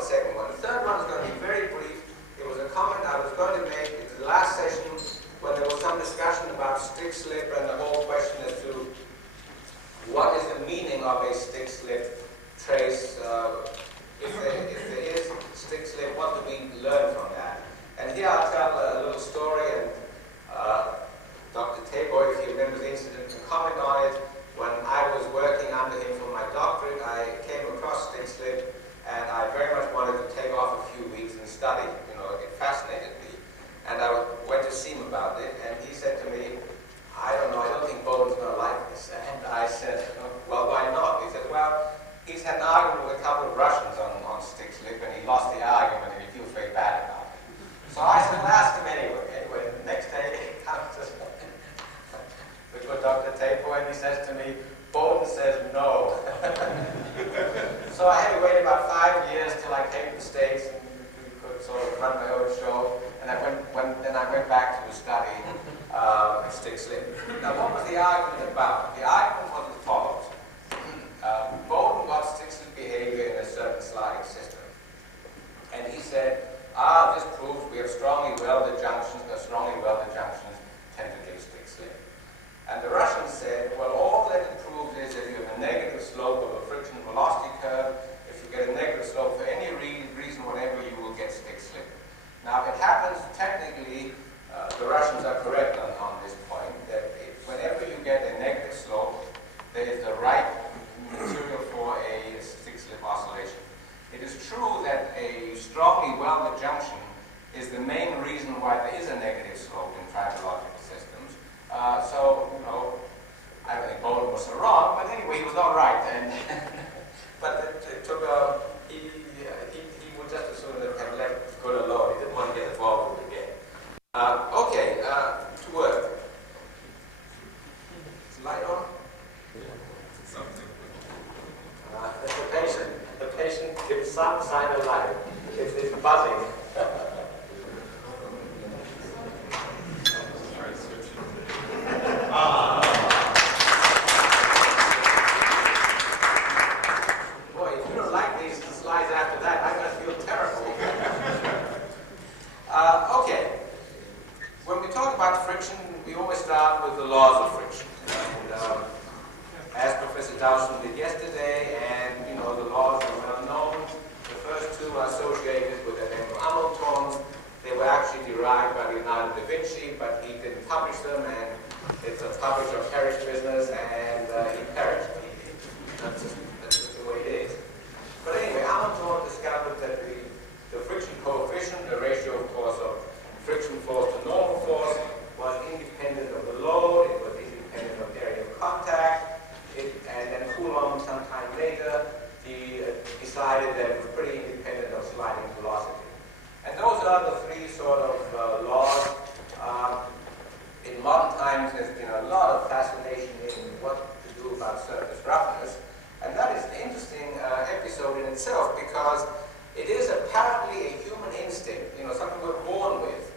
the second one. The third one is going to be very brief. It was a comment I was going to make in the last session when there was some discussion about stick slip and the whole question as to what is the meaning of a stick slip trace. If there is stick slip, what do we learn from that? And here I'll tell a little story, and Dr. Tabor, if you remember the incident, can comment on it. When I was working under him for my doctorate, I came across stick slip, and I very much wanted to take off a few weeks and study. It fascinated me. And I went to see him about it, and he said to me, I don't know, I don't think Bowden's going to like this. And I said, well, why not? He said, well, he's had an argument with a couple of Russians on stick slip, and he lost the argument, and he feels very bad about it. So I said, well, ask him anyway. Anyway, the next day, he comes to with Dr. Tabor, and he says to me, Bowden says no. So I had to wait about 5 years till I came to the States and could sort of run my own show. And then I went back to study stick slip. Now, what was the argument about? The argument was as follows. Bowden got stick slip behavior in a certain sliding system. And he said, this proves we have strongly welded junctions, tend to give stick slip. And the Russians said, well, all that it proves is that you have a negative slope of a friction velocity curve. If you get a negative slope for any reason, whatever, you will get stick slip. Now, it happens technically, the Russians are correct on this point, that whenever you get a negative slope, there is the right material for a stick slip oscillation. It is true that a strongly welded junction is the main reason why there is a negative slope in tribological systems. I don't think Bowden was so wrong, but anyway, he was all right. But it took he would just as soon have left good alone. He didn't want to get involved with it again. To work. Is the light on? Something. The patient gives some sign of life. It's buzzing. Boy, if you don't like these slides after that, I'm going to feel terrible. Okay. When we talk about friction, we always start with the laws of friction. And, as Professor Dawson did yesterday, and the laws are well known. The first two are associated with the name of Hamilton. They were actually derived by Leonardo da Vinci, but he didn't publish them, and it's a publish or perish business, and he perished. That's just the way it is. But anyway, Hamilton discovered that the friction coefficient, the ratio, of course, of friction force to normal force, was independent of the load, it was independent of area of contact, and then Coulomb, sometime later, he decided that it was pretty independent of sliding velocity. And those are the three sort of laws. In modern times, there's been a lot of fascination in what to do about surface roughness. And that is an interesting episode in itself, because it is apparently a human instinct, something we're born with,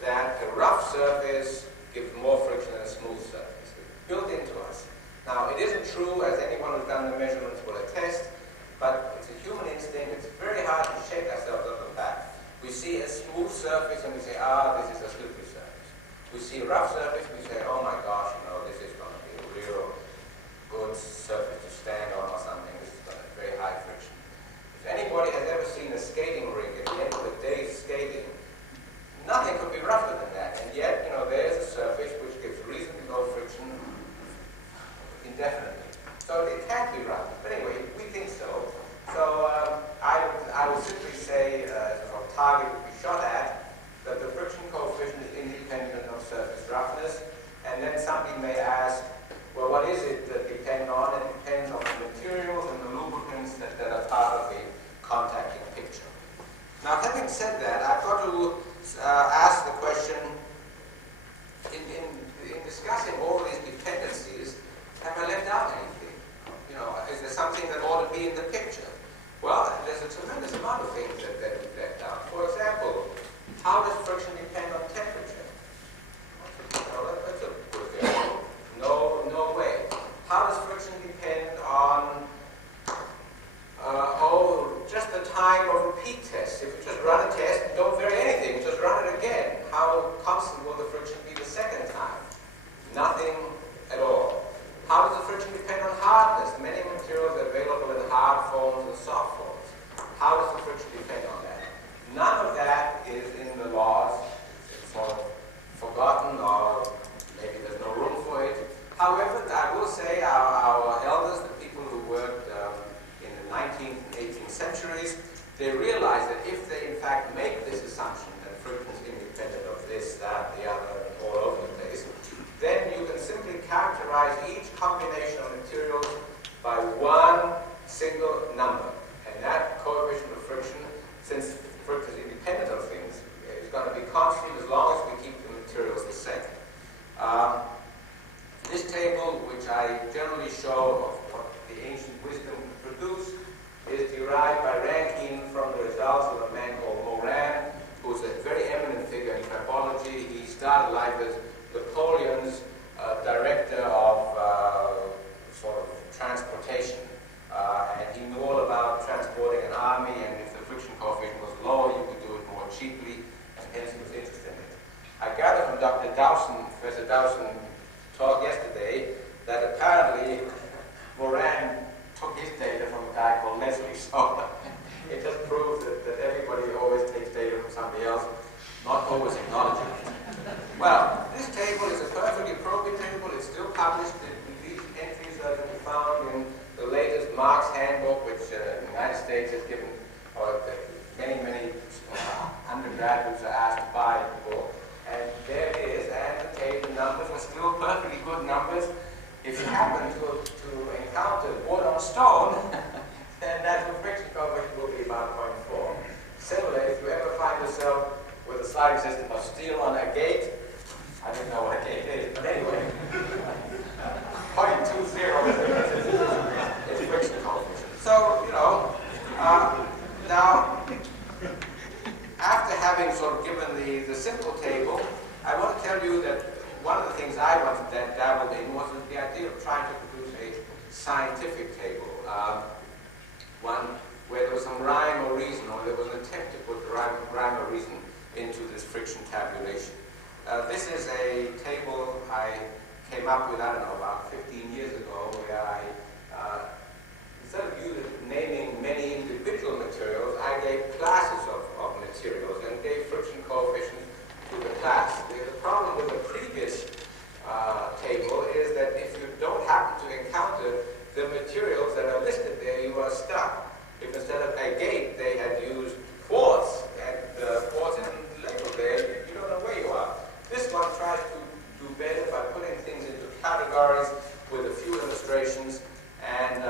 that a rough surface gives more friction than a smooth surface. It's built into us. Now, it isn't true, as anyone who's done the measurements will attest, but it's a human instinct. It's very hard to shake ourselves off the back. We see a smooth surface and we say, this is a slippery surface. We see a rough surface, we say, oh my gosh, this is going to be a real good surface to stand on or something. This is going to be very high friction. If anybody has ever seen a skating rink at the end of the day's skating, nothing could be rougher than that. And yet, there's a surface which gives reasonably low friction indefinitely. So it can't be rough. But anyway, we think so. So I would simply say, our target would be shot at, that the friction coefficient is independent of surface roughness. And then somebody may ask, well, what is it that depends on? It depends on the materials and the lubricants that are part of the contacting picture. Now, having said that, I've got to ask the question, in discussing all these dependencies, have I left out anything? Is there something that ought to be in the picture? Well, there's a tremendous amount of things that we've left out. For example, how does friction depend on temperature? That's a good example. No way. How does friction depend on just the time of no repeat tests. If you just run a test, don't vary anything, just run it again. How constant will the friction be the second time? Nothing at all. How does the friction depend on hardness? Many materials are available in hard forms and soft forms. How does the friction depend on that? None of that is in the laws. It's sort of forgotten, or maybe there's no room for it. However, I will say our elders, the people who worked in the 19th and 18th centuries, they realized that if they in fact make this assumption that friction is independent of this, that, the other, and all over the place, then you can simply characterize each combination of materials by one single number. And that coefficient of friction, since friction is independent of things, is going to be constant as long as we keep the materials the same. This table, which I generally show of what the ancient wisdom produced, is derived by Rankine from the results of a man called Morin, who's a very eminent figure in tribology. He started life as Napoleon's director of sort of transportation. And he knew all about transporting an army, and if the friction coefficient was low, you could do it more cheaply, and hence he was interested in it. I gather from Dr. Dowson, Professor Dowson, talk yesterday that apparently Morin took his data from a guy called Leslie, so it just proves that everybody always takes data from somebody else, not always acknowledging it. Well, this table is a perfectly appropriate table. It's still published. These entries are to be found in the latest Marx handbook, which the United States has given, or many undergraduates are asked to buy the book. And there it is, and the table numbers are still perfectly good numbers. If you happen to encounter wood on stone, then that friction coefficient will be about 0.4. Similarly, if you ever find yourself with a sliding system of steel on a gate, I don't know what a gate is, but anyway, 0.20 is friction coefficient. So, now, after having sort of given the simple table, I want to tell you that one of the things I wanted to dabble in was the idea of trying to produce a scientific table, one where there was some rhyme or reason, or there was an attempt to put rhyme or reason into this friction tabulation. This is a table I came up with, I don't know, about 15 years ago, where I, instead of naming many individual materials, I gave classes of materials and gave friction coefficients to the class. The problem with the previous table is that if you don't happen to encounter the materials that are listed there, you are stuck. If instead of agate they had used quartz, and quartz isn't labeled there, you don't know where you are. This one tries to do better by putting things into categories with a few illustrations, and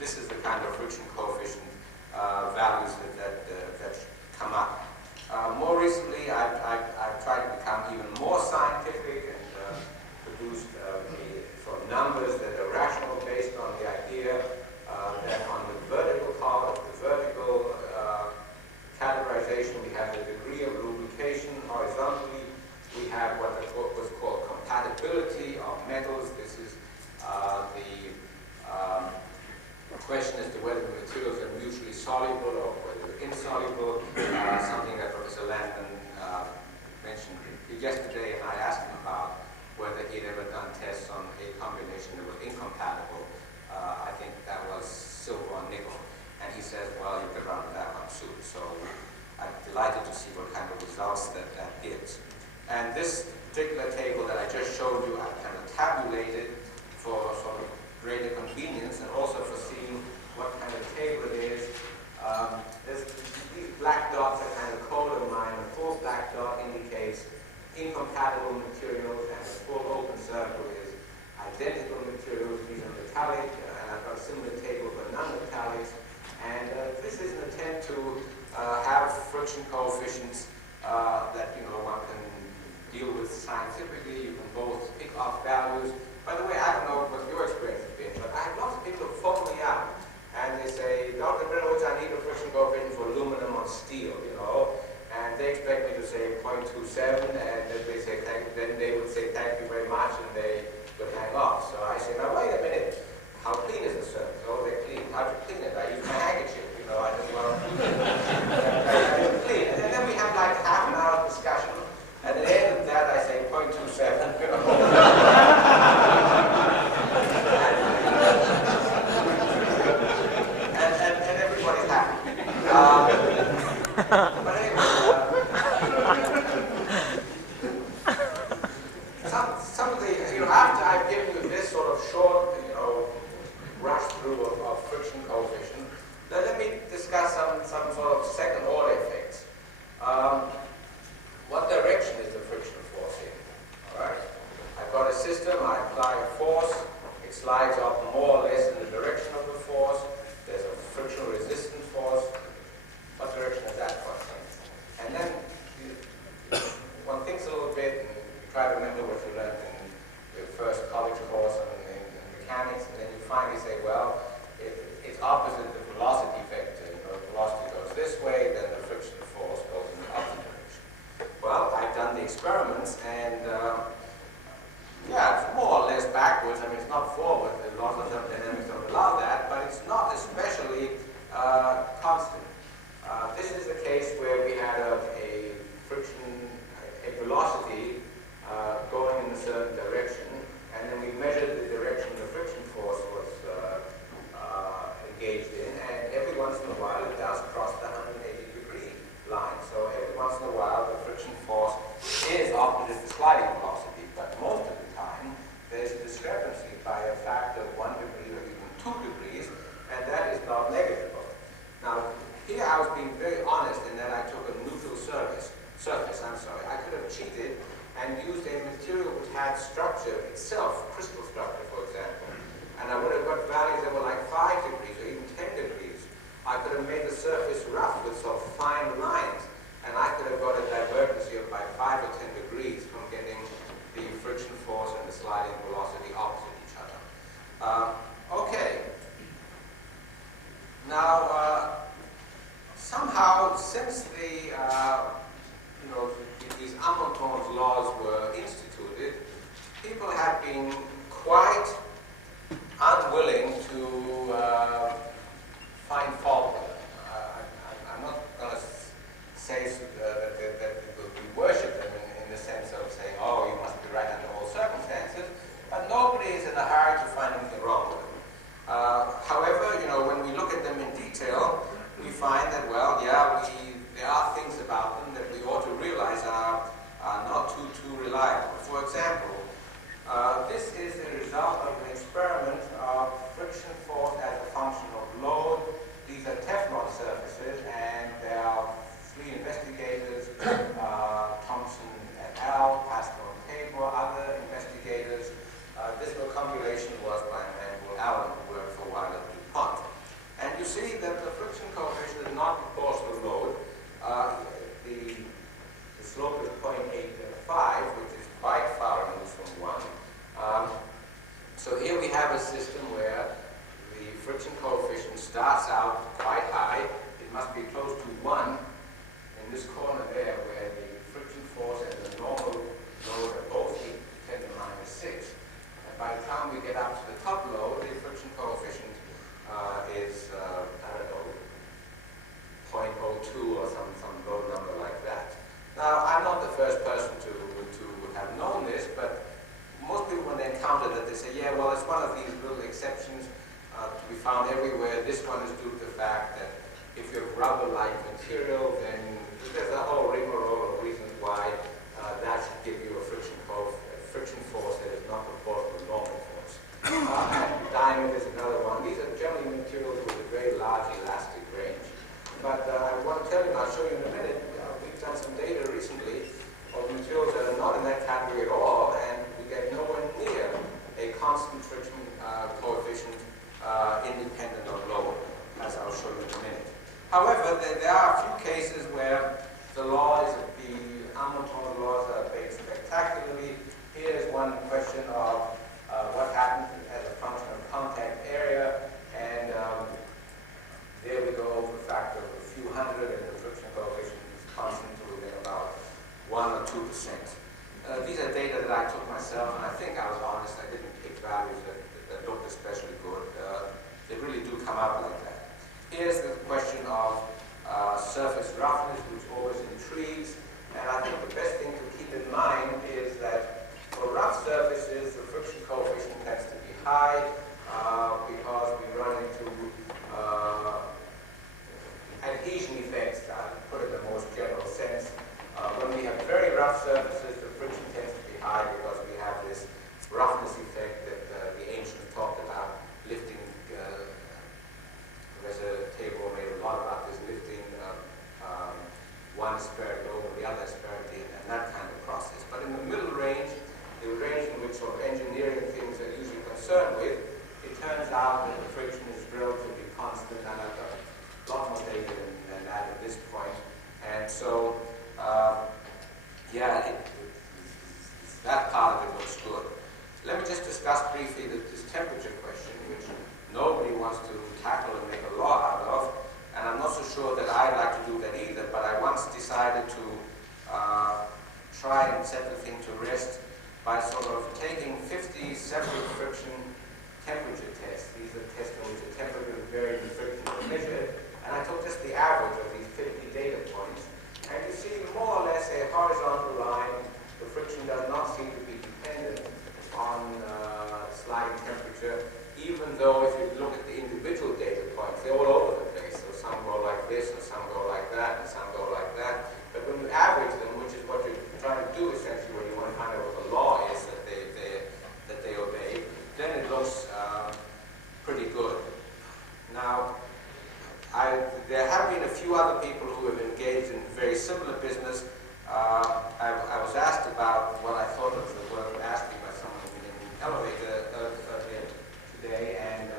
this is the kind of friction coefficient values that come up. More recently, I've tried to become even more scientific and produced sort of numbers that are rational based on the idea that on the vertical part of the vertical categorization, we have the degree of lubrication. Horizontally, we have what was called compatibility of metals. This is the question as to whether the materials are mutually soluble or whether they're insoluble, something that Professor Landon mentioned yesterday, and I asked him about whether he'd ever done tests on a combination that was incompatible. I think that was silver on nickel. And he says, well, you could run that one too. So I'm delighted to see what kind of results that gives. And this particular table that I just showed you, I kind of tabulated for sort of greater convenience and also for seeing what kind of table it is. These black dots are kind of color mine. A full black dot indicates incompatible materials, and a full open circle is identical materials. These are metallic, and I've got a similar table for non-metallics. And this is an attempt to have friction coefficients that one can deal with scientifically. You can both pick off values. By the way, I don't know what your experience has been, but I have lots of people who phone me up and they say, Dr. Rabinowicz, I need a friction coefficient for aluminum on steel, and they expect me to say 0.27, and then they would say thank you very much, and they would hang off. So I say, now wait a minute, how clean is the surface? Oh, they're clean. How do you clean it? I use my handkerchief, I just want to But anyway, some of the, after I've given you this sort of short, rush through of friction coefficient, then let me discuss some sort of second order effects. What direction is the friction force in? All right. I've got a system, I apply a force, it slides off more or less in the direction of the force, there's a frictional resistant force. What direction is that force in? And then one thinks a little bit and you try to remember what you learned in your first college course in mechanics, and then you finally say, well, it's opposite the velocity vector. The velocity goes this way, then the friction force goes in the opposite direction. Well, I've done the experiments, and yeah, it's more or less backwards. I mean, it's not forward. The laws of thermodynamics don't allow that, but it's not especially constant. This is the case where we had a velocity going in a certain direction, and then we measured the direction the friction force was engaged in, and every once in a while it does cross the 180-degree line. So every once in a while the friction force is opposite the sliding velocity, but most of the time there's a discrepancy by a factor of 1 degree or even 2 degrees, and that is not negligible. Now, here I was being very honest in that I took a neutral surface. I could have cheated and used a material which had structure itself, crystal structure, for example. And I would have got values that were like 5 degrees or even 10 degrees. I could have made the surface rough with sort of fine lines, and I could have got a divergency of by 5 or 10 degrees from getting the friction force and the sliding velocity opposite each other. Okay. Now, somehow, since these Hamilton's laws were instituted, people have been quite unwilling to find fault with them. I'm not going to say that we worship them in the sense of saying, oh, you must be right under all circumstances, but nobody is in a hurry to find anything wrong with them. However, when we look at them in detail, we find that, well, yeah, there are things about them that we ought to realize are not too reliable. For example, this is the result of an experiment of friction force as a function of load. These are Teflon surfaces, and there are 3 investigators, Thompson et al., Pascal and Tabor, other investigators. This compilation was by a man called Allen, who worked for a while at DuPont. And you see that the friction coefficient is not proportional to load. The slope is 0.85, which is quite far removed from 1. So here we have a system where the friction coefficient starts out quite high. It must be close to 1 in this corner there, where the friction force and the normal load are both 10 to the minus 6. And by the time we get up to the top load, the friction coefficient is, I don't know, 0.02 or some low number like that. Now, I'm not the first person to have known this, but most people, when they encounter that, they say, yeah, well, it's one of these little exceptions to be found everywhere. This one is due to the fact that if you have rubber-like material, then there's a whole rigmarole of reasons why that should give you a friction force that is not proportional to normal force. And diamond is another one. These are generally materials with a very large elastic range. But I want to tell you, and I'll show you in a minute, we've done some data recently of materials that are not in that category at all, and we get nowhere near a constant friction coefficient independent of load, as I'll show you in a minute. However, there are a few cases where the Hamilton laws are based spectacularly. Here's one question of what happens as a function of contact area, and there we go over a factor of a few hundred, and the friction coefficient is constant to within about 1 or 2%. These are data that I took myself, and I think I was honest. I didn't pick values that looked especially good. They really do come out like that. Here's the question of surface roughness, which always intrigues, and I think the best thing to keep in mind is that for rough surfaces, the friction coefficient tends to be high because we run into adhesion effects. I'll put it in the most general sense. When we have very rough surfaces, the friction tends to be high because we have this roughness effect that the ancients talked about, lifting. Professor Tabor made a lot about this, lifting one asperity over the other asperity and that kind of process. But in the middle range, the range in which sort of engineering things are usually concerned with, it turns out that the friction is relatively constant, and I've got a lot more data than that at this point. And so, that part of it looks good. Let me just discuss briefly this temperature question, which nobody wants to tackle and make a law out of, and I'm not so sure that I'd like to do that either, but I once decided to try and set the thing to rest by sort of taking 50 separate friction temperature tests. These are tests in which the temperature of varying friction is measured, and I took just the average of these 50 data points, and you see more or less a horizontal line. The friction does not seem to be dependent on sliding temperature, even though if you look at the individual data points, they're all over the place. So some go like this, and some go like that, and some go like that. But when you average them, which is what you're trying to do essentially when you want to find out what the law is that they obey, then it looks pretty good. Now, there have been a few other people who have engaged in very similar business. I was asked about what I thought of the work asked me by someone in the elevator earlier today, and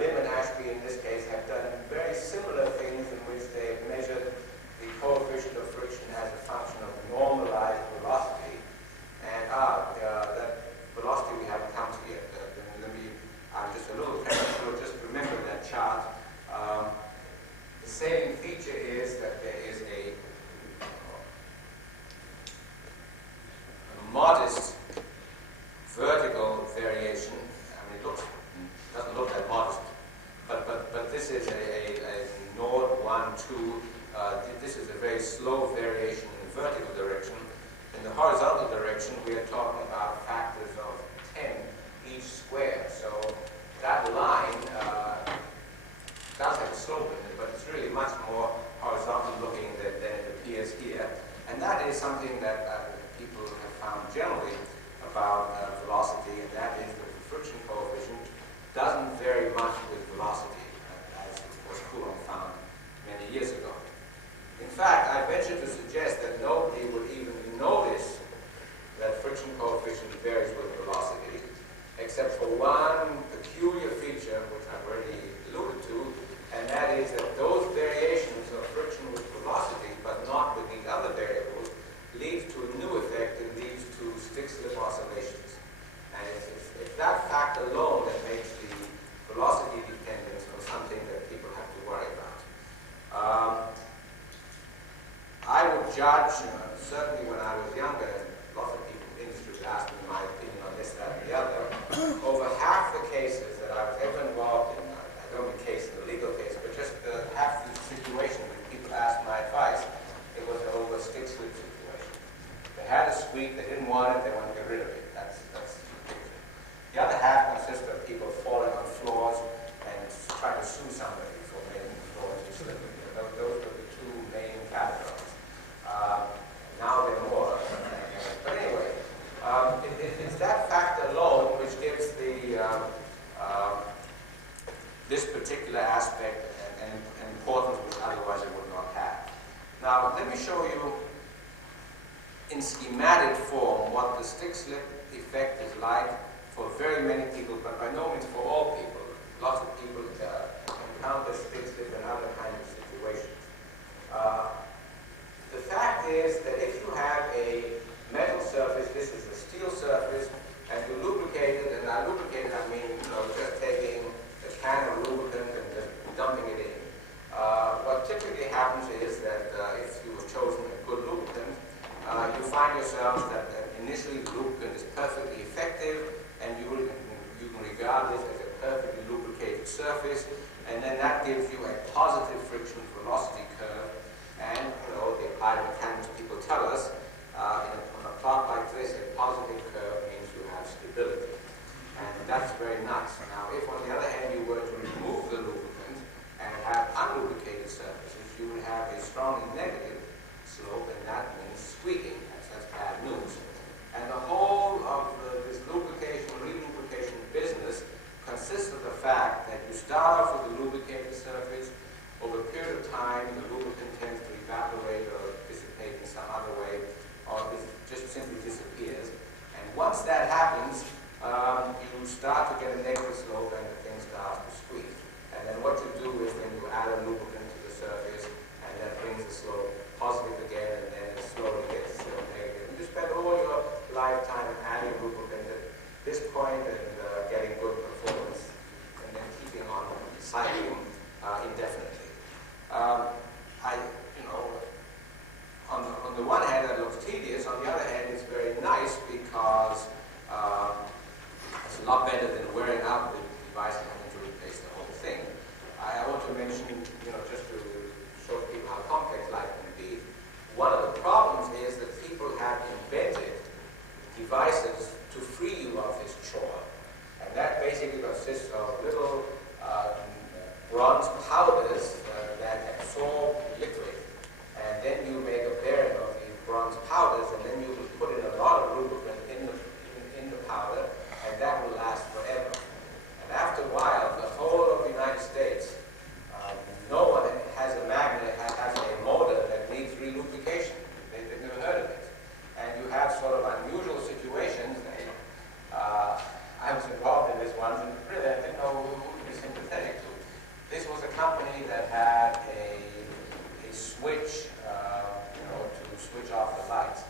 Lim and Ashby in this case have done very similar things in which they've measured the coefficient of friction as a function of normalized velocity. And that velocity we haven't come to yet. I'm just a little premature, just remember that chart. The saving feature is that there is a modest vertical variation. I mean, it doesn't look that modest, but this is a node 1, 2. This is a very slow variation in the vertical direction. In the horizontal direction, we are talking about factors of 10 each square. So that line does have a slope in it, but it's really much more horizontal looking than it appears here. And that is something that people have found generally about velocity, and that is that the friction coefficient doesn't vary much with velocity, as of course Coulomb found many years ago. In fact, I venture to suggest that nobody would even notice that friction coefficient varies with velocity, except for one peculiar feature, which I've already alluded to, and that is that those variations of friction with velocity, but not with these other variables, leads to a new effect that leads to stick-slip oscillations. And it's that fact alone that makes the velocity dependence on something that people have to worry about. I would judge, certainly when I was younger, lots of people in the industry would ask me my opinion on this, that, and the other. Over half the cases that I was ever involved in, I don't mean case in the legal case, but just half the situations when people asked my advice, it was over a stick-slip situation. They had a squeak, they didn't want it, they wanted to get rid of it. That's the picture. The other half consists of people falling on floors and trying to sue somebody for making the floors slip. Those were the two main categories. Now they're more. But anyway, it's that fact alone which gives this particular aspect an importance which otherwise it would not have. Now, let me show you in schematic form what the stick-slip effect is like for very many people, but by no means for all people. Lots of people encounter stick-slip in other kinds of situations. The fact is that if you have a metal surface, this is a steel surface, and you lubricate it, and by lubricate it I mean just taking a can of lubricant and just dumping it in. What typically happens is that if you have chosen a good lubricant, you find yourselves that initially the lubricant is perfectly effective, and you can regard this as a perfectly lubricated surface, and then that gives you a positive friction velocity curve. And, the applied mechanics people tell us, on a plot like this, a positive curve means you have stability. And that's very nice. Now, if on the other hand you were to remove the lubricant and have unlubricated surfaces, you would have once that happens, you start to get a negative slope and the thing starts to squeak. And then what you do is then you add a lubricant to the surface, and that brings the slope positive again, and then it slowly gets negative. And you spend all your lifetime adding lubricant at this point and getting good performance, and then keeping on cycling indefinitely. On the one hand, that looks tedious. On the other hand, it's very nice because it's a lot better than wearing out the device and having to replace the whole thing. I want to mention, just to show people how complex life can be, one of the problems is that people have invented devices to free you of this chore. And that basically consists of little bronze powders that absorb liquid. And then you make a bearing of these bronze powders, and then you will put in a lot of lubricant in the powder, and that will last forever. And after a while, the whole of the United States, no one has a magnet, has a motor that needs relubrication. They've never heard of it. And you have sort of unusual situations. I was involved in this once, and really I didn't know who to be sympathetic to. This was a company that had a switch, to switch off the lights.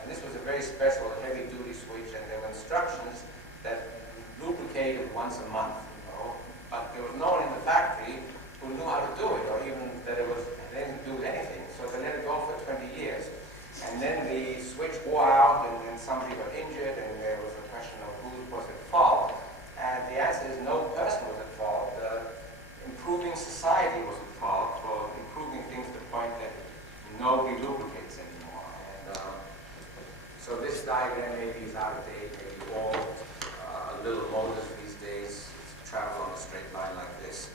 And this was a very special heavy-duty switch, and there were instructions that lubricated once a month. But there was no one in the factory who knew how to do it, or even that they didn't do anything. So they let it go for 20 years. And then the switch wore out, and then somebody got injured, and there was a question of who was at fault. And the answer is no person was at fault. Improving society was at fault for improving things to the point that nobody lubricates anymore. And so this diagram maybe is out of date. Maybe all little motors these days travel on a straight line like this.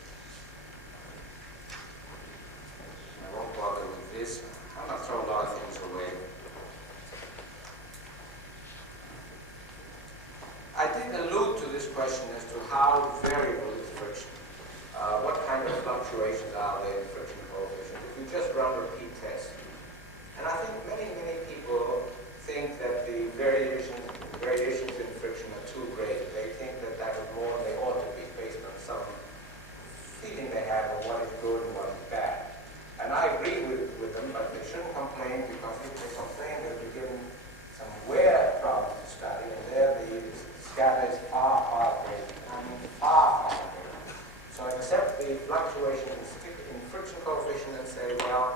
I won't bother with this. I'm going to throw a lot of things away. I did allude to this question as to how variable is friction. What kind of fluctuations are there in friction coefficient? If you just run repeat tests. And I think many people think that the variations in friction are too great. They think that was more than they ought to be based on some feeling they have of what is good and what is bad. And I agree with them, but they shouldn't complain, because if they complain, they'll be given some wear problems to study, and there the scatter is far greater. I mean, far greater. So accept the fluctuation in friction coefficient and say, well,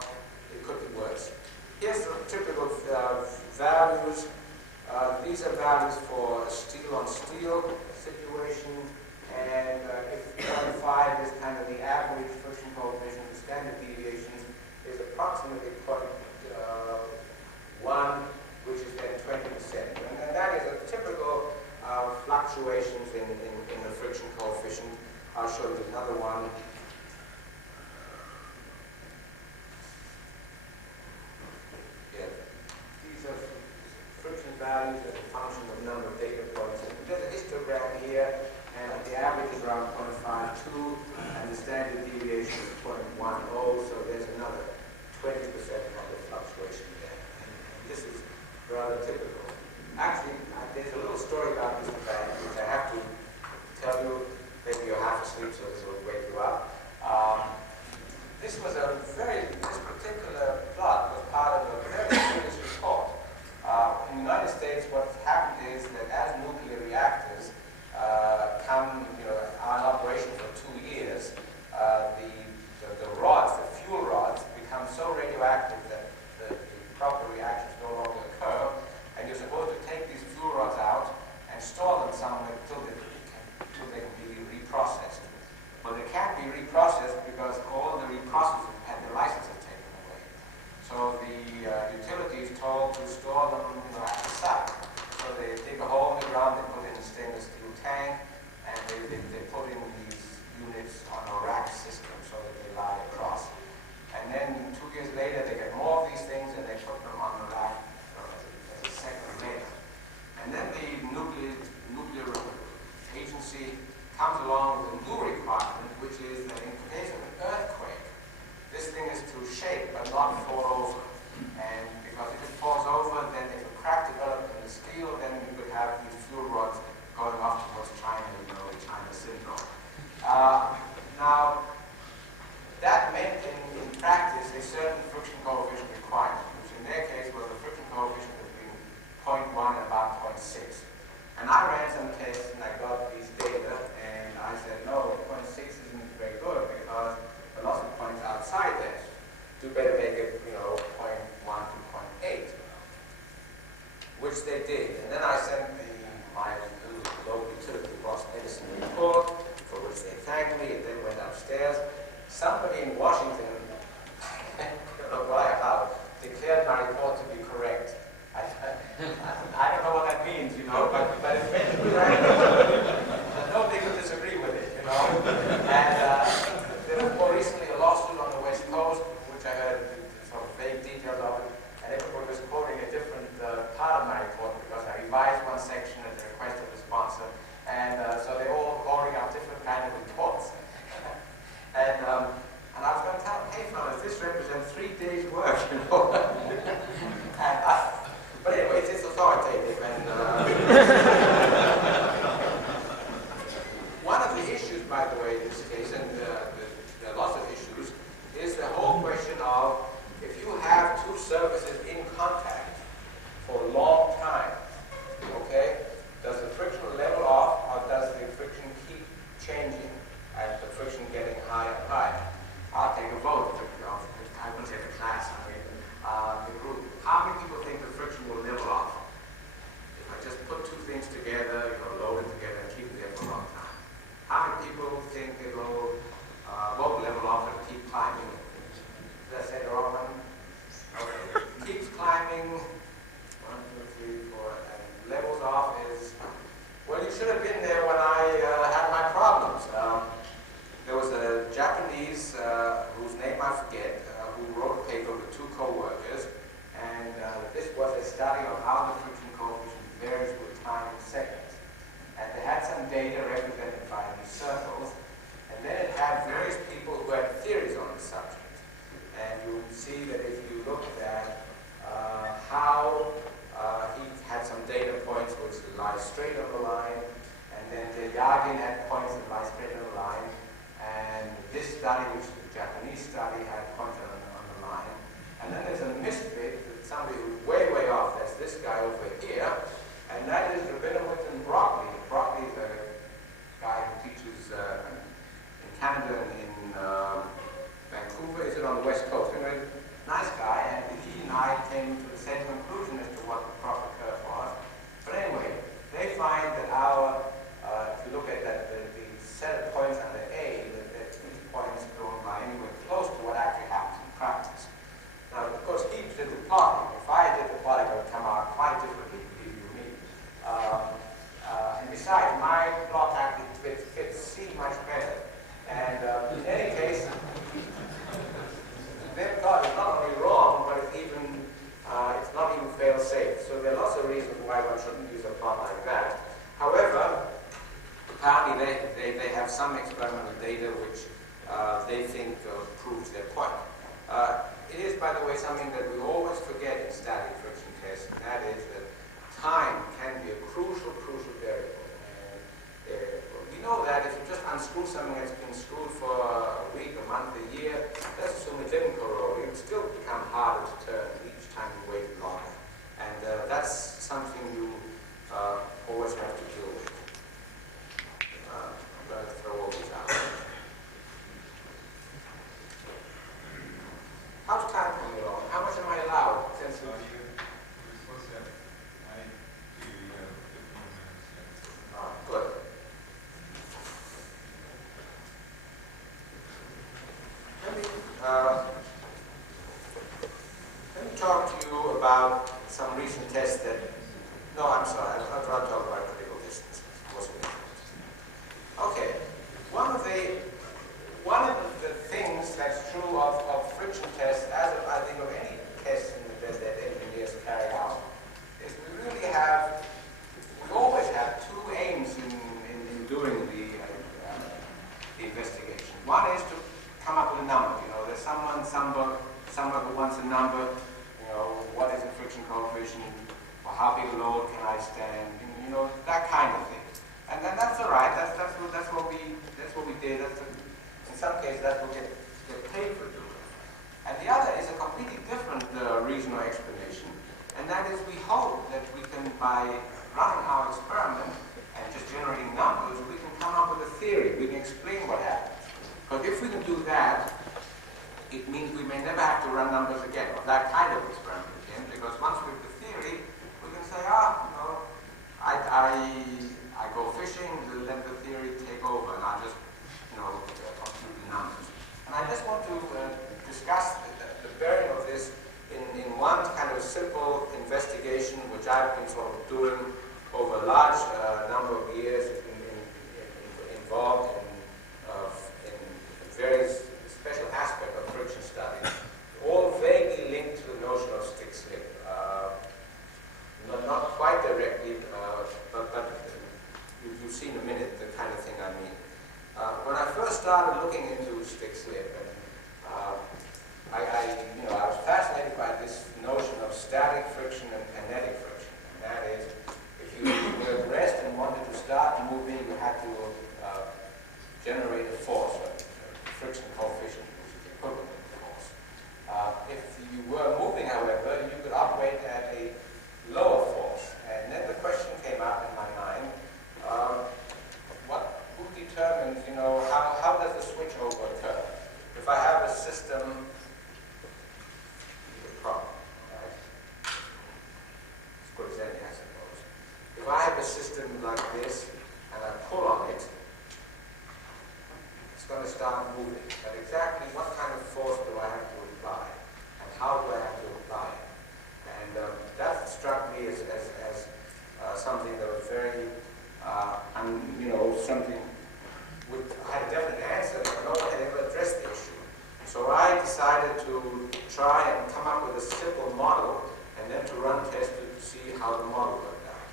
it could be worse. Here's the typical values. These are values for a steel-on-steel situation, and if 0.5 is kind of the average friction coefficient, the standard deviation is approximately 0.1, which is then 20%. And that is a typical fluctuations in the friction coefficient. I'll show you another one. Yeah. These are friction values as a function of number of data points. And there's a histogram here, and the average is around 0.52, and the standard deviation is 0.10, so there's another 20% kind of fluctuation there. And this is rather typical. Actually, there's a little story about this band, which I have to tell you. Maybe you're half asleep, so this will wake you up. This particular plot was part of a very serious report. In the United States, what happened is that as nuclear reactors are in operation for 2 years, the rods, the fuel rods, become so radioactive that the proper reactions no longer occur, and you're supposed to take these fuel rods out and store them somewhere until they can be reprocessed. But they can't be reprocessed because all the reprocessors had their licenses taken away. So the utility is told to store them at the site. So they dig a hole in the ground, they put in a stainless steel tank, and they put in these units on a rack system so that they lie across. And then 2 years later, they get more of these things and they put them on the rack as a second layer. And then the nuclear agency comes along with a new requirement, which is that in case of an earthquake, this thing is to shake but not fall over. And because if it falls over, then if a crack develops in the steel, then you could have these fuel do better make it, 0.1 to 0.8, which they did. And then I sent my local utility boss Edison report, for which they thanked me, and then went upstairs. Somebody in Washington, I don't know why, how, declared my report to be correct. I don't know what that means, but it meant correct. Nobody could disagree with it, And there was more recently a lawsuit on the West Coast, which I heard sort of vague details of it, and everybody was quoting a different part of my report because I revised one section at the request of the sponsor, and so they're all quoting out different kind of reports. And I was going to tell them, hey, fellas, this represents 3 days' work, but anyway, it's authoritative. And one of the issues, by the way, in this case, and there are lots of issues, is the whole question of if you have two surfaces in contact for a long time, okay, does the friction level off or does the friction keep changing and the friction getting higher and higher? I'll take a vote. I will take a class. The group. How many people think the friction will level off? If I just put two things together, load them together and keep it there for a long time. How many people think it will both level off and keep climbing? Did I say the wrong one? Okay. Keeps climbing. 1, 2, 3, 4, and levels off is, well, you should have been there when I had my problems. There was a Japanese, whose name I forget, who wrote a paper with 2 co-workers, and this was a study of how the friction coefficient varies with time in seconds. And they had some data represented by these circles, and then it had various people who had theories on the subject. And you see that if you look at how he had some data points which lie straight on the line, and then Yagin had points that lie straight on the line, and this study, which is a Japanese study, had points on the line. And then there's a misfit, somebody who's way, way off. That's this guy over here, and that is Rabinowicz and Broccoli. Broccoli is a guy who teaches in Canada and in Vancouver. Is it on the West Coast? Anyway, nice guy, and he and I came to the same conclusion as to what the proper curve was. But anyway, they find that if you look at that, the set of points under A, that these points don't lie anywhere close to what actually happens in practice. Now, of course, he did the plotting. If I did the plotting, it would come out quite differently, believe you me. And besides, my plot actually fits C much better. And in any case, their plot is not only wrong, but it's not even fail-safe. So there are lots of reasons why one shouldn't use a plot like that. However, apparently they have some experimental data which they think proves their point. It is, by the way, something that we always forget in static friction tests, and that is that time can be a crucial variable. And we know that if you just unscrew something that's been screwed for a week, a month, a year, let's assume it didn't corrode, it would still become harder to turn each time you wait longer. And that's something you always have to deal with. I'm going to throw all these out. How's time coming along? How much am I allowed? You're supposed to have, I give you 15 minutes. Oh, good. Let me talk to you about some recent tests that. No, I'm sorry. I'll talk about critical distance. Okay. One of the things that's true of friction tests, as of, I think of any tests that engineers carry out, is we always have 2 aims in doing the investigation. One is to come up with a number. There's someone who wants a number. What is the friction coefficient? Or how big a load can I stand? That kind of thing. And then that's all right. That's what we did. In some cases, that's what we get paid for doing. And the other is a completely different reason or explanation, and that is we hope that we can, by running our experiment and just generating numbers, we can come up with a theory. We can explain what happens. Because if we can do that, it means we may may never have to run numbers again, or that kind of experiment again, because once we have the theory, we can say, I go fishing, let the theory take over, and I'll just, compute the numbers. And I just want to discuss the bearing of this in one kind of simple investigation which I've been sort of doing over a large number of years, involved in various special aspects of friction study, all vaguely linked to the notion of stick slip. Not quite directly, but you've seen in a minute the kind of thing I mean. When I first started looking into stick slip, and I was fascinated by this notion of static friction and kinetic friction. And that is, if you were at rest and wanted to start moving, you had to generate a force, a friction coefficient, which is equivalent to force. If you were moving, however, you could operate at a lower force. And then the question came up in my mind, who determines, how does the switchover occur? If I have a system, problem, right? As good as any, I suppose. If I have a system like this, and I pull on it, it's going to start moving. But exactly what kind of force do I have to apply? And how do I have to apply it? And that struck me as something that was very, something I had a definite answer, but no one had ever addressed the issue. So I decided to try and come up with a simple model, and then to run tests to see how the model worked out.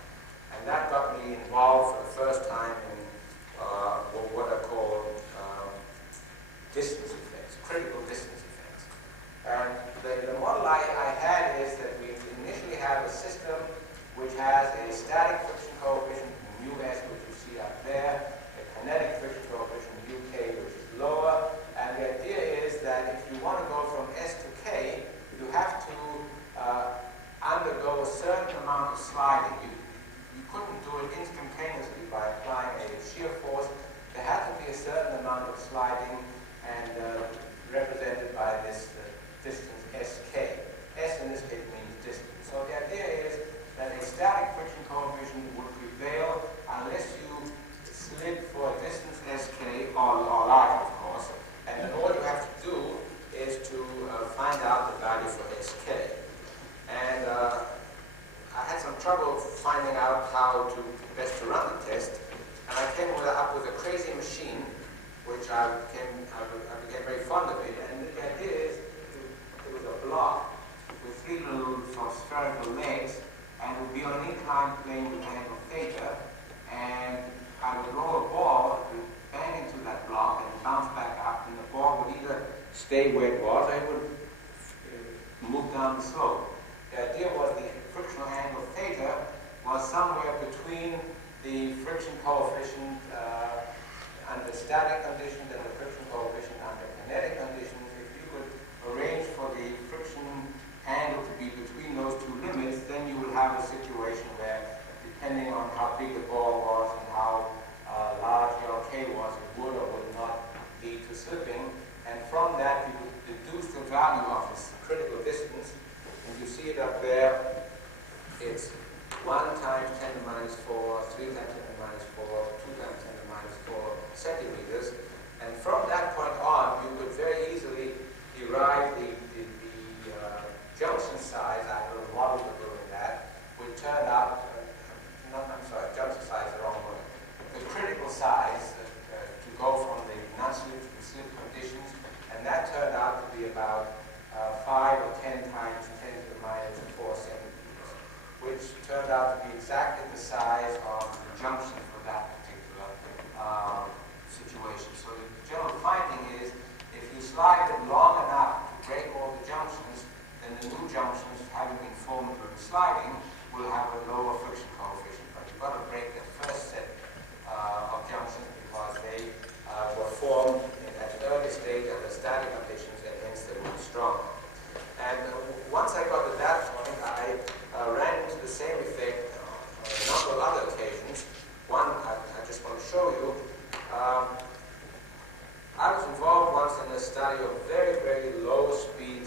And that got me involved for the first time in what are called distance effects, critical distance effects. And the model I had is that we initially have a system which has a static friction coefficient, μs, which you see up there, a kinetic friction coefficient, uk, which is lower. And the idea is that if you want to go from S to K, you have to undergo a certain amount of sliding. You couldn't do it instantaneously by applying a shear force. There had to be a certain amount of sliding, and represented by this distance Sk. S in this case means distance. So the idea is that a static friction coefficient would prevail unless you slip for a distance Sk, or large, of course. And then all you have to do is to find out the value for Sk. And I had some trouble finding out how to best to run the test. And I came up with a crazy machine, which I became very fond of it. And the idea is, it was a block with three little sort of spherical legs, and it would be on an inclined plane with angle theta. And I would roll a ball, bang into that block, and bounce back up, and the ball would either stay where it was, or it would move down the slope. The idea was the frictional angle theta was somewhere between the friction coefficient under static conditions and the friction coefficient under kinetic conditions. If you could arrange for the friction angle to be between those two limits, then you would have a situation where, depending on how big the ball was and how large your K was, it would or would not lead to slipping. And from that, you would deduce the value of this critical distance. And you see it up there. It's 1 times 10 to the minus 4, 3 times 10 to the minus 4, 2 times 10 to the minus 4 centimeters. And from that point on, you could very easily derive the junction size. I have a little model for doing that, which turned out, junction size is the wrong word. The critical size to go from the non-slip to slip conditions, and that turned out to be about 5 or 10 times 10 to the minus 4 centimeters, which turned out to be exactly the size of the junction for that particular situation. So the general finding is, if you slide it long enough to break all the junctions, then the new junctions, having been formed through the sliding, will have a lower friction coefficient. But you've got to break the first set of junctions because they were formed at an early stage under static conditions, and hence they were strong. And once I got to that point, I ran into the same effect on a number of other occasions. One I just want to show you. I was involved once in a study of very, very low speed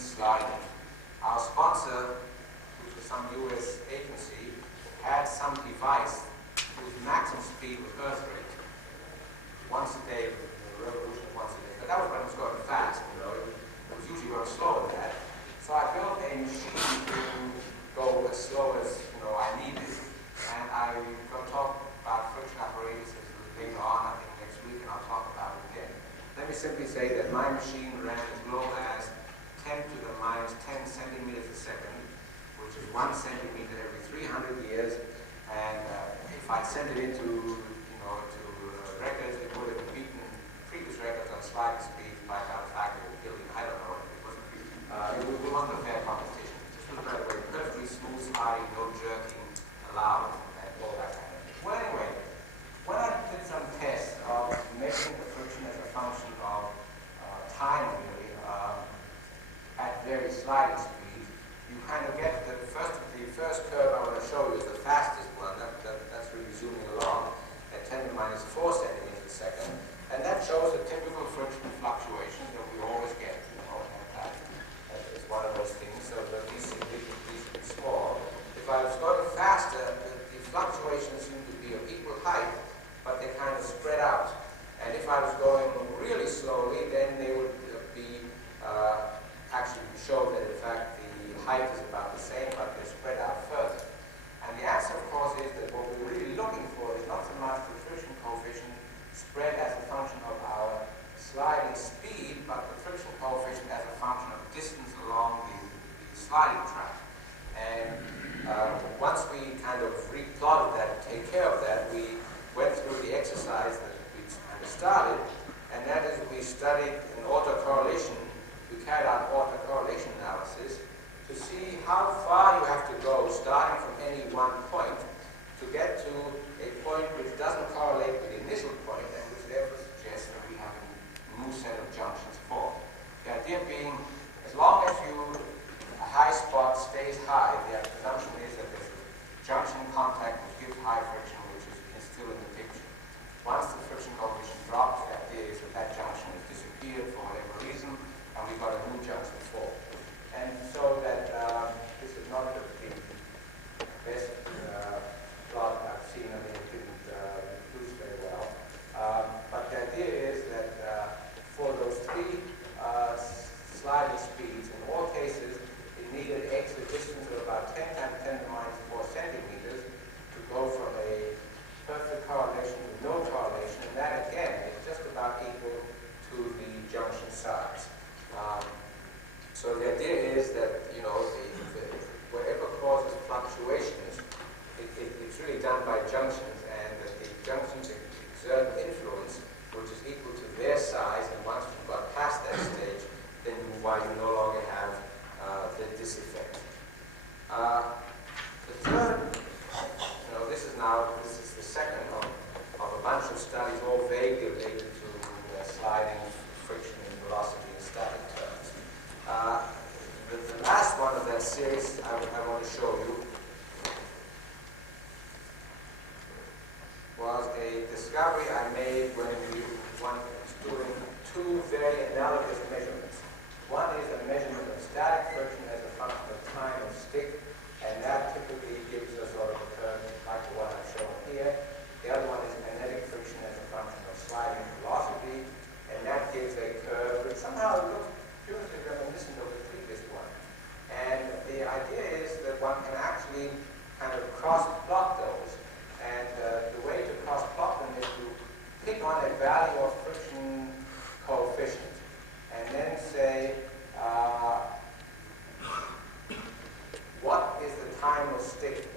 slow as I need it. And I'm going to talk about friction apparatuses later on, I think next week, and I'll talk about it again. Let me simply say that my machine ran as low as 10 to the minus 10 centimeters a second, which is 1 centimeter every 300 years. And if I sent it into records, it would have beaten previous records on sliding speeds by about a factor of a billion. I don't know. It wasn't a fair competition. This was, by the way, perfectly smooth sliding, no jerking allowed, and all that kind of thing. Well, anyway, when I did some tests of measuring the friction as a function of time, really, at various sliding speeds, you kind of get the first curve I want to show you is the fastest one. That's really zooming along at 10 to the minus 4 centimeters a second. And that shows the typical friction fluctuation that we always get. It's one of those things, so that these should be small. If I was going faster, the fluctuations seem to be of equal height, but they kind of spread out. And if I was going really slowly, then they would be actually show that in fact the height is about the same, but they spread out further. And the answer, of course, is that what we're really looking for is not so much the friction coefficient spread as a function of our sliding speed, but the friction coefficient as a function of distance along the sliding track. And once we kind of replotted that, take care of that, we went through the exercise that we kind of started, and that is we studied an autocorrelation. We carried out autocorrelation analysis to see how far you have to go starting from any one point to get to a point which doesn't correlate with the initial point and which therefore suggests that we have a new set of junctions formed. The idea being, as long as a high spot stays high, the presumption is that there's a junction contact which gives high friction, which is still in the picture. Once the friction coefficient drops, the idea is that that junction has disappeared for whatever reason, and we've got a new junction formed. And so that this is not the best plot I've seen. I mean, it didn't produce very well. But the idea is that for those three sliding speeds, in all cases, it needed extra distance of about 10 times 10 to the minus 4 centimeters to go from a perfect correlation to no correlation. And that, again, is just about equal to the junction size. So the idea is that, whatever causes fluctuations, it's really done by junctions, and that the junctions exert influence which is equal to their size, and once you've got past that stage, then you no longer have this effect. The third, this is the second of a bunch of studies, all vaguely related to sliding, friction, and velocity in static terms. The last one of that series I want to show you was a discovery I made when we was doing two very analogous measurements. One is a measurement of static friction as a function of time of stick, and that typically gives us sort of a curve like the one I've shown here. The other one is kinetic friction as a function of sliding velocity, and that gives a curve which somehow looks curiously reminiscent of the previous one. And the idea is that one can actually kind of cross-plot those. And the way to cross-plot them is to pick on a value of friction coefficient and then say, what is the time of stick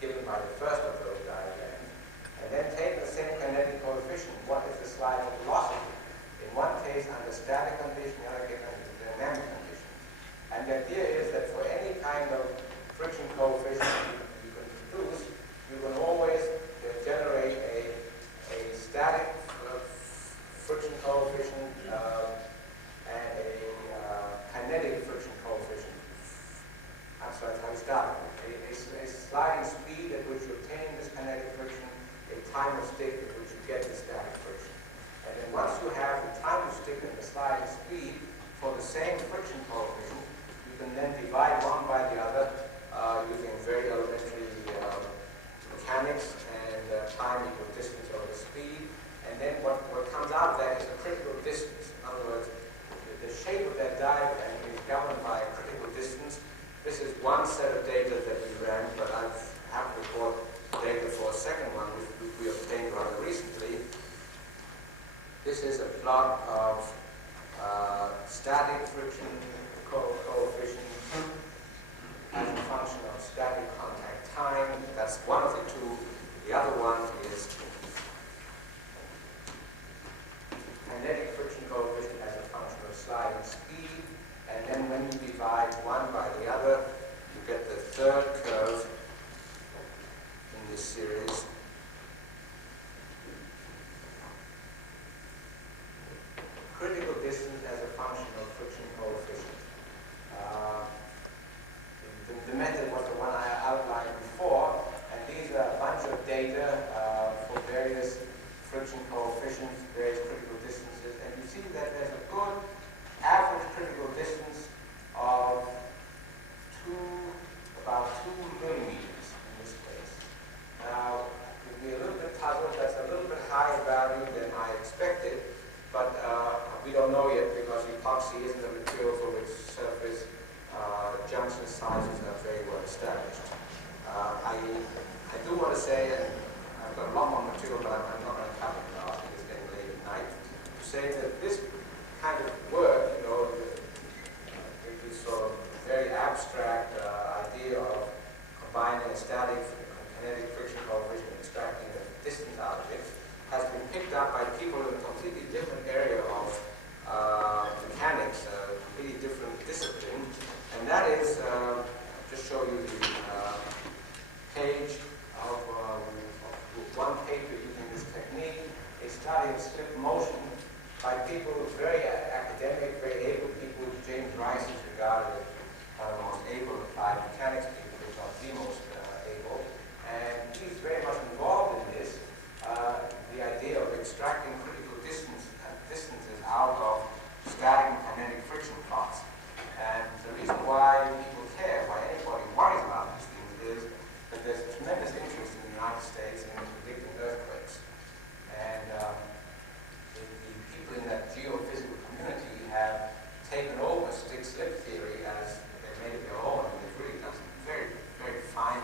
given by the first of those diagrams? And then take the same kinetic coefficient, what is the sliding velocity? In one case under static condition, the other case under dynamic condition. And the idea is that for any kind of friction coefficient you can produce, you can always generate a static friction coefficient and a kinetic friction coefficient. I'm sorry, that's how we started. A sliding speed at which you obtain this kinetic friction, a time of stick at which you get the static friction. And then once you have the time of stick and the sliding speed for the same friction coefficient, you can then divide one by the other using very elementary mechanics and time equal distance over speed. And then what comes out of that is a critical distance. In other words, the shape of that diagram is governed by a critical distance This is one set of data that we ran, but I have to report data for a second one, which we obtained rather recently. This is a plot of static friction coefficient as a function of static contact time. That's one of the two. The other one is kinetic friction coefficient as a function of sliding speed. And then when you divide one by the other, you get the third curve in this series. Critical distance as a function of friction coefficient. The method was the one I outlined before, and these are a bunch of data for various friction coefficients, various critical distances, and you see that there's a good average critical distance of about 2 millimeters in this case. Now, you'll be a little bit puzzled. That's a little bit higher value than I expected, but we don't know yet because epoxy isn't a material for which surface junction sizes are very well established. I do want to say, and I've got a lot more material, but I'm not going to cover it now because it's getting late at night, to say that this kind of work, this sort of very abstract idea of combining a static kinetic friction coefficient and extracting the distance out of it, has been picked up by people in a completely different area of mechanics, a completely different discipline, and that is, just show you the page of one paper using this technique. A study of slip motion by people, very academic, very able people. James Rice is regarded as one of the most able applied mechanics people, if not the most able, and he's very much involved in this, the idea of extracting critical distances out of static and kinetic friction plots. And the reason why people care, why anybody worries about these things, is that there's tremendous interest in the United States in predicting earthquakes. And the people in that geophysical community have taken over stick-slip theory as they made it their own, and they've really done some very, very fine,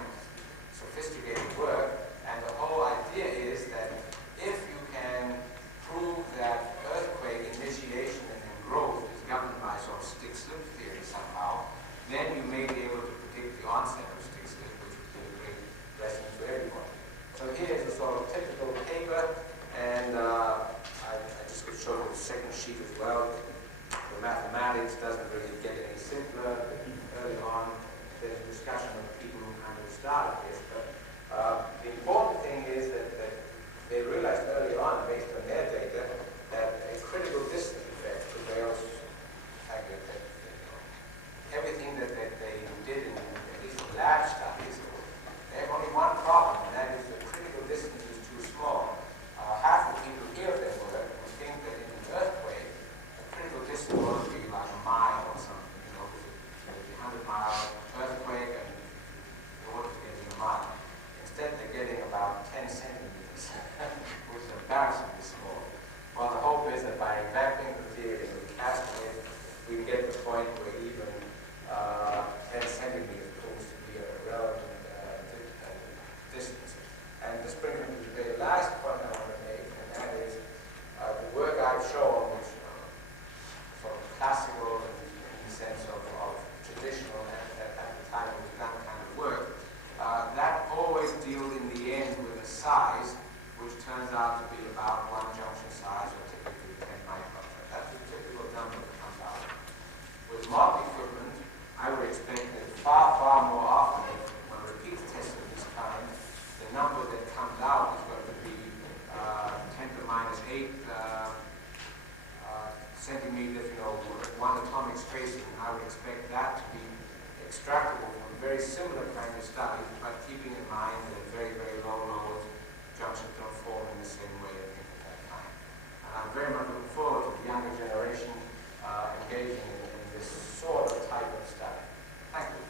sophisticated work. And the whole idea is that if you can prove that earthquake initiation and then growth is governed by sort of stick-slip theory somehow, then you may be able to predict the onset of stick-slip, which would be a great lesson for everyone. So here's a sort of typical paper, and I just could show you the second sheet as well. The mathematics doesn't really get any simpler. Early on, there's a discussion of people who kind of started this, but the important thing is that they realized early on, based on their data, that a critical distance effect prevails. Everything that they did in at least the lab studies, they have only one problem, and that is the critical distance is too small. Half the people here at their work would think that in an earthquake, the critical distance ought to be like a mile or something. It would be a 100-mile earthquake, and the water's getting a mile. Instead, they're getting about 10 centimeters, which is embarrassingly small. Well, the hope is that by mapping the theory and recasting it, we can get to the point where even 10 centimeters proves to be a relevant distance. And this brings me to the very last point I want to make, and that is the work I've shown, which is sort of classical in the sense of traditional at the time it was done kind of work, that always deals in the end with a size which turns out to be about one junction size, or typically 10 microns. That's the typical number that comes out. With modern equipment, I would expect that far, far more often, when a repeat test of this kind, the number that comes out is going to be 10 to the minus 8 centimeters, one atomic spacing. I would expect that to be extractable from very similar kind of studies, but keeping in mind that at very, very low loads, junctions don't form in the same way at that time. And I'm very much looking forward to the younger generation engaging in this sort of type of study. Thank you.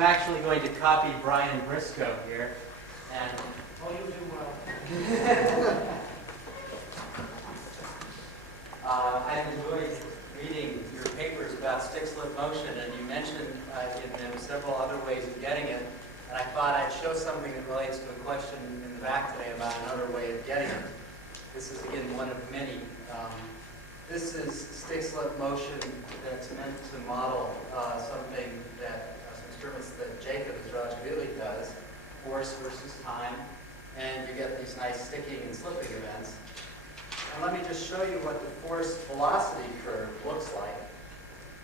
I'm actually going to copy Brian Briscoe here, and Oh, you'll do well. I've enjoyed reading your papers about stick-slip motion, and you mentioned in them several other ways of getting it, and I thought I'd show something that relates to a question in the back today about another way of getting it. This is, again, one of many. This is stick-slip motion that's meant to model something that some experiments that Jacob Traugott does, force versus time, and you get these nice sticking and slipping events. And let me just show you what the force velocity curve looks like.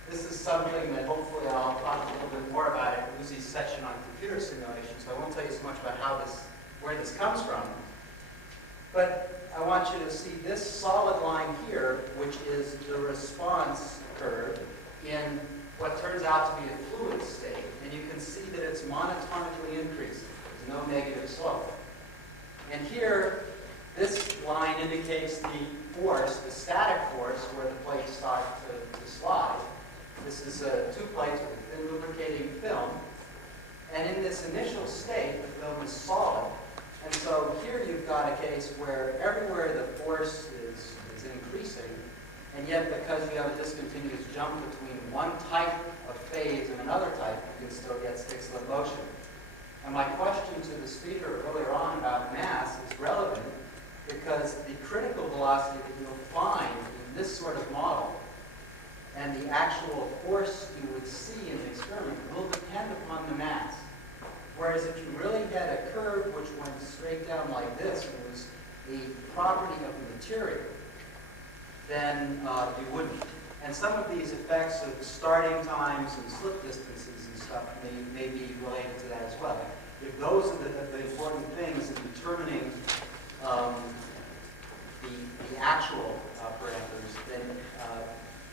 This is something that hopefully I'll talk a little bit more about in Uzi's section on computer simulation, so I won't tell you so much about where this comes from. But I want you to see this solid line here, which is the response curve in what turns out to be a fluid state. And you can see that it's monotonically increasing. There's no negative slope. And here, this line indicates the force, the static force, where the plates start to slide. This is two plates with thin lubricating film. And in this initial state, the film is solid. And so here you've got a case where everywhere the force is increasing, and yet because you have a discontinuous jump between one type of phase and another type, you can still get stick-slip motion. And my question to the speaker earlier on about mass is relevant because the critical velocity that you'll find in this sort of model and the actual force you would see in the experiment will depend upon the mass. Whereas if you really had a curve which went straight down like this, and it was a property of the material, then you wouldn't. And some of these effects of starting times and slip distances and stuff may be related to that as well. If those are the important things in determining the actual parameters,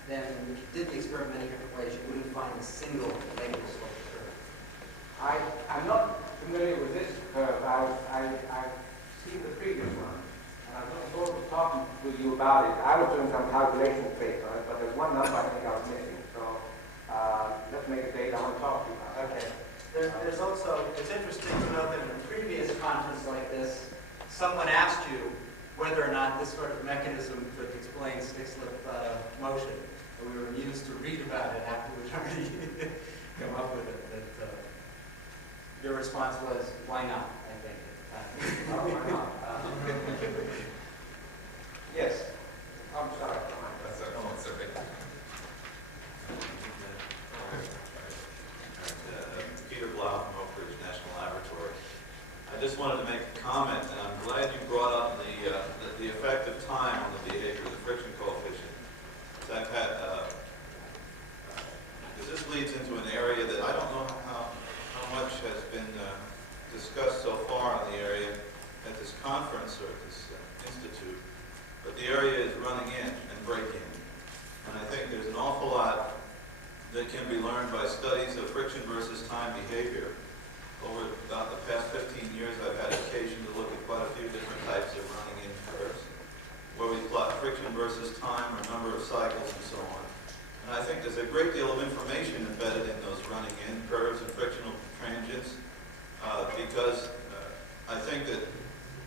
then if you did the experiment many different ways, you wouldn't find a single negative slope curve. I'm not familiar with this curve. I've seen the previous one. And I was going to talk with you about it. I was doing some calculations based on it, but there's one number I think I was missing. So let's make a date. I want to talk to you about it. Okay. There's also, it's interesting to note that in a previous conference like this, someone asked you whether or not this sort of mechanism could explain stick-slip motion. And we were amused to read about it after we'd already come up with it. But your response was, why not, I think, at the time. Oh, why not? Yes. I'm sorry. That's okay. Peter Blau from Oak Ridge National Laboratory. I just wanted to make a comment, and I'm glad you brought up the effect of time on the behavior, the friction coefficient. I've had, because this leads into an area that I don't know how much has been discussed so far in the area at this conference or at this institute, but the area is running in and breaking. And I think there's an awful lot that can be learned by studies of friction versus time behavior. Over about the past 15 years, I've had occasion to look at quite a few different types of running in curves, where we plot friction versus time or number of cycles and so on. And I think there's a great deal of information embedded in those running in curves and frictional transients, because I think that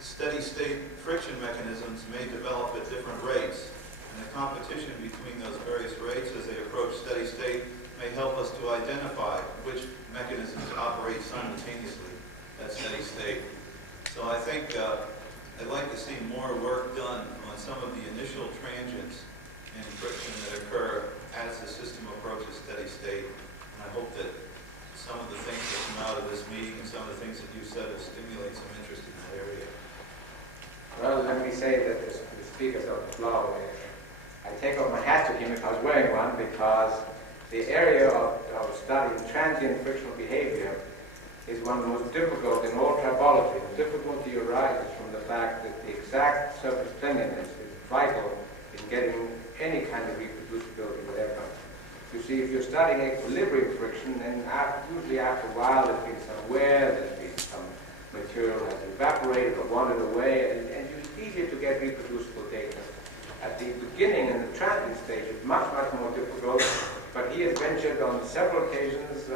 steady state friction mechanisms may develop at different rates. And the competition between those various rates as they approach steady state may help us to identify which mechanisms operate simultaneously at steady state. So I think I'd like to see more work done on some of the initial transients in friction that occur as the system approaches steady state. And I hope that some of the things that come out of this meeting and some of the things that you said will stimulate some interest in that area. Well, let me say that the speakers of Blau, I take off my hat to him if I was wearing one, because the area of studying transient frictional behavior is one of the most difficult in all tribology. The difficulty arises from the fact that the exact surface cleanliness is vital in getting any kind of reproducibility with aircraft. You see, if you're studying equilibrium friction, then usually after a while there's been some wear, there's been some material has evaporated or wandered away, and it's easier to get reproducible data. At the beginning, in the transient stage, it's much, much more difficult, but he has ventured on several occasions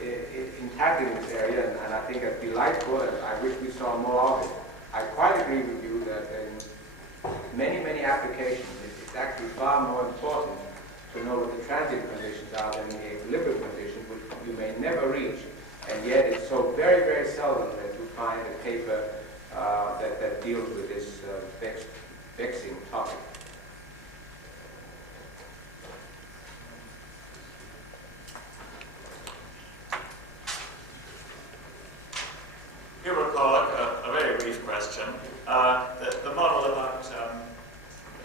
in tackling this area, and I think it's delightful, and I wish we saw more of it. I quite agree with you that in many, many applications, it's actually far more important to know what the transient conditions are than the equilibrium conditions, which you may never reach. And yet it's so very, very seldom that you find a paper that deals with this vexing topic. Hubert Pollock, a very brief question. The model about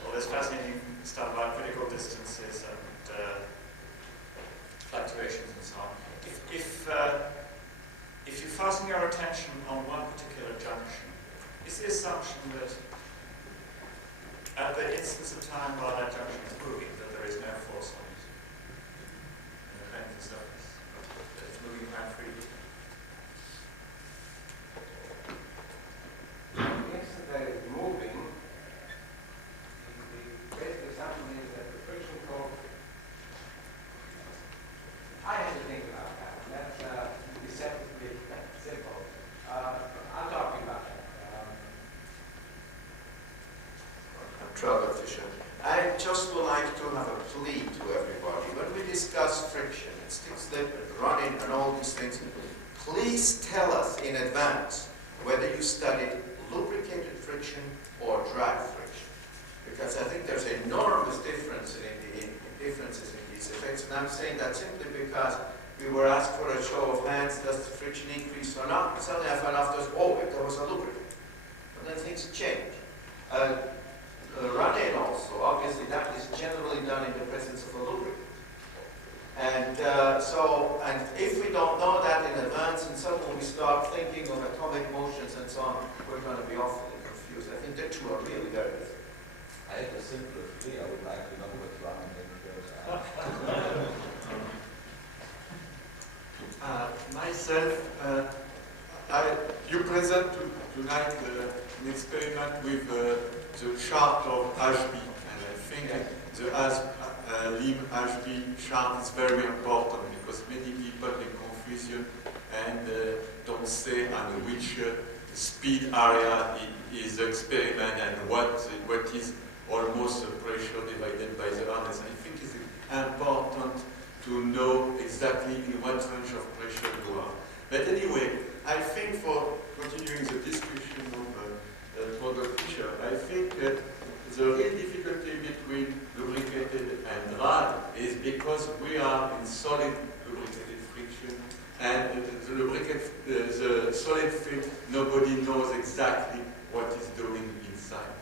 all this fascinating stuff about critical distances and fluctuations and so on. If you fasten your attention on one particular junction, is the assumption that at the instance of time while that junction is moving, that there is no force on it in the plane of the surface, that it's moving quite freely? The instant that it's moving, the basic assumption is that the friction coefficient. I have to think about that. That's deceptively simple. I'm talking about that. Traugott Fischer. I just would like to have a plea to everybody. When we discuss friction and stick slip and running and all these things, please tell us in advance whether you studied lubricated friction or dry friction. Because I think there's enormous differences in these effects. And I'm saying that simply because we were asked for a show of hands, does the friction increase or not? Suddenly I found afterwards, oh, wait, there was a lubricant. But then things change. Running also, obviously that is generally done in the presence of a lubricant. And and if we don't know that in advance and suddenly we start thinking of atomic motions and so on, we're going to be awfully confused. I think the two are really very different. I have a simpler plea. I would like to know what's running in the Myself, you present tonight an experiment with the chart of HB, and I think the limb HB chart is very important because many people make confusion and don't say on which speed area is the experiment and what is almost the pressure divided by the harness. I think it's important to know exactly in what range of pressure you are. But anyway, I think for continuing the discussion of Traugott Fischer, I think the real difficulty between lubricated and dry is because we are in solid lubricated friction, and the solid field, nobody knows exactly what is doing inside.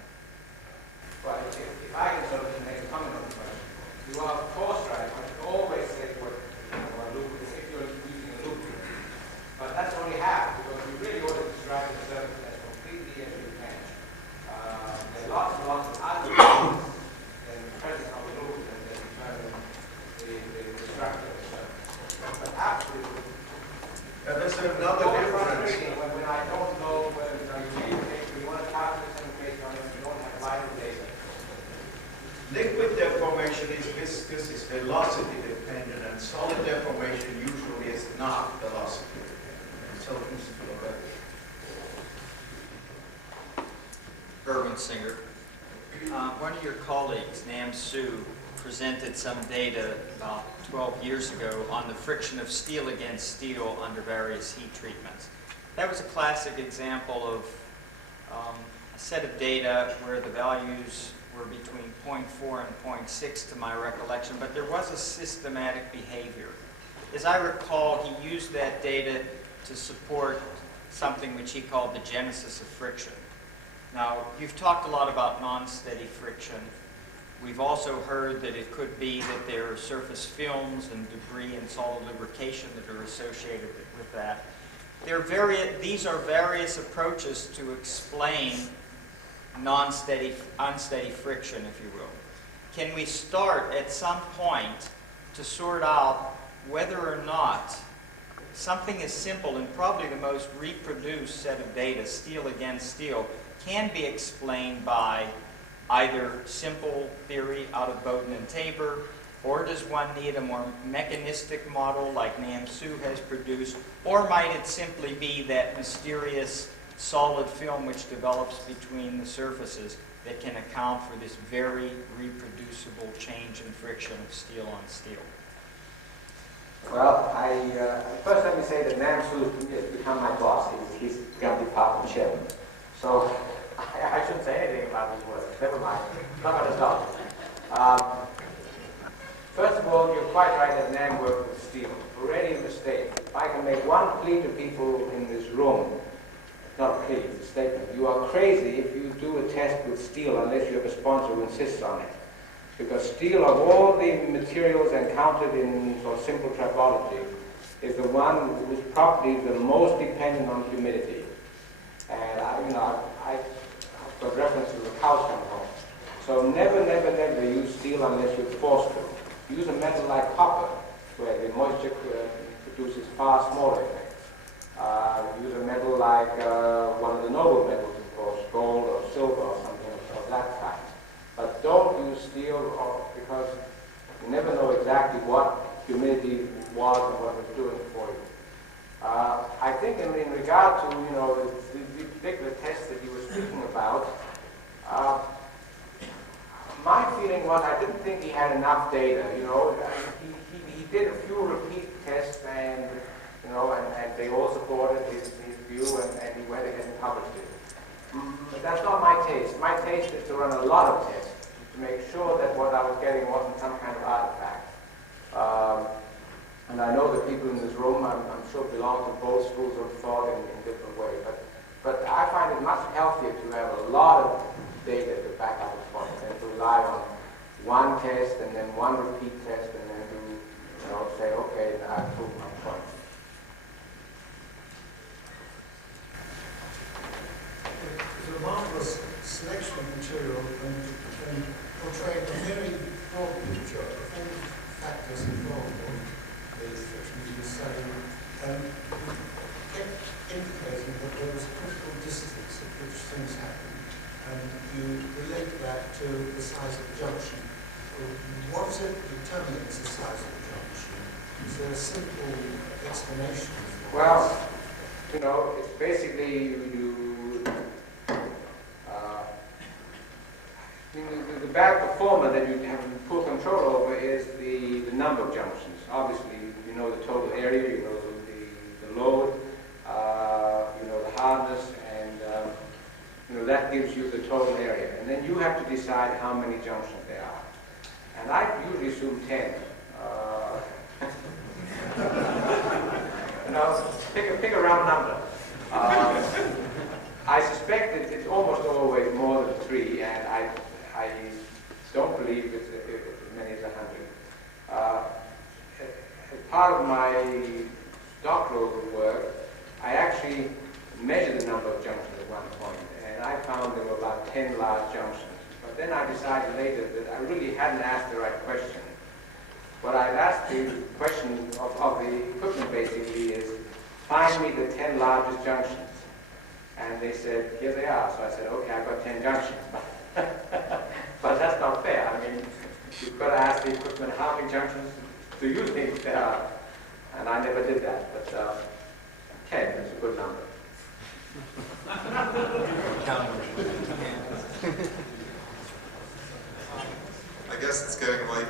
Well, if I can sort of make a comment on the question, you are of course right. I should always say what lubricant, if you're using a lubricant. But that's only half, because you really ought to describe the surface as completely as you can. There are lots and lots of other things in the presence of a lubricant that determine the structure of the surface. But absolutely. There's another difference. When I don't know whether you want to calculate something based on it, you don't have vital data. Liquid deformation is viscous, is velocity dependent, and solid deformation usually is not velocity dependent. So this is Irwin Singer. One of your colleagues, Nam Su, presented some data about 12 years ago on the friction of steel against steel under various heat treatments. That was a classic example of a set of data where the values were between 0.4 and 0.6 to my recollection, but there was a systematic behavior. As I recall, he used that data to support something which he called the genesis of friction. Now, you've talked a lot about non-steady friction. We've also heard that it could be that there are surface films and debris and solid lubrication that are associated with that. These are various approaches to explain unsteady friction, if you will. Can we start at some point to sort out whether or not something as simple and probably the most reproduced set of data, steel against steel, can be explained by either simple theory out of Bowden and Tabor, Or does one need a more mechanistic model like NAMSU has produced? Or might it simply be that mysterious solid film which develops between the surfaces that can account for this very reproducible change in friction of steel on steel? Well, first let me say that NAMSU has become my boss. He's become department chairman. So I shouldn't say anything about his work. Never mind. Not going to stop. First of all, you're quite right that NAM works with steel. Already a mistake. If I can make one plea to people in this room, not a plea, it's a statement. You are crazy if you do a test with steel unless you have a sponsor who insists on it. Because steel, of all the materials encountered in sort of simple tribology, is the one whose property is the most dependent on humidity. And I've got reference to the cows coming home. So never use steel unless you're forced to. Use a metal like copper, where the moisture produces far smaller effects. Use a metal like one of the noble metals, of course, gold or silver or something of that kind. But don't use steel because you never know exactly what humidity was and what it was doing for you. I think in regard to the particular test that you were speaking about, my feeling was I didn't think he had enough data. He did a few repeat tests and they all supported his view and he went ahead and published it. But that's not my taste. My taste is to run a lot of tests to make sure that what I was getting wasn't some kind of artifact. And I know that people in this room, I'm sure, belong to both schools of thought in different ways. But I find it much healthier to have a lot of data to back up a point than to rely on one test and then one repeat test and then to say, okay, I've proved my point. It's a marvelous selection of material and portraying a very broad picture of all the factors involved in the friction you were studying, and kept indicating that there was a critical distance at which things happen, and you relate that to the size of the junction. What is it that determines the size of the junction? Is there a simple explanation for Well, it's basically the bad performer that you have full control over is the number of junctions. Obviously, you know the total area, you know the load, you know the hardness, and that gives you the total area. And then you have to decide how many junctions there are. And I usually assume 10. Pick a round number. I suspect it's almost always more than 3, and I don't believe it's as many as 100. As part of my doctoral work, I actually measured the number of junctions at one point, and I found there were about 10 large junctions. But then I decided later that I really hadn't asked the right question. What I'd asked the question of the equipment basically is, find me the 10 largest junctions. And they said, here they are. So I said, okay, I've got 10 junctions. But that's not fair. I mean, you've got to ask the equipment, how many junctions do you think there are? And I never did that. But 10 is a good number. I guess it's getting late.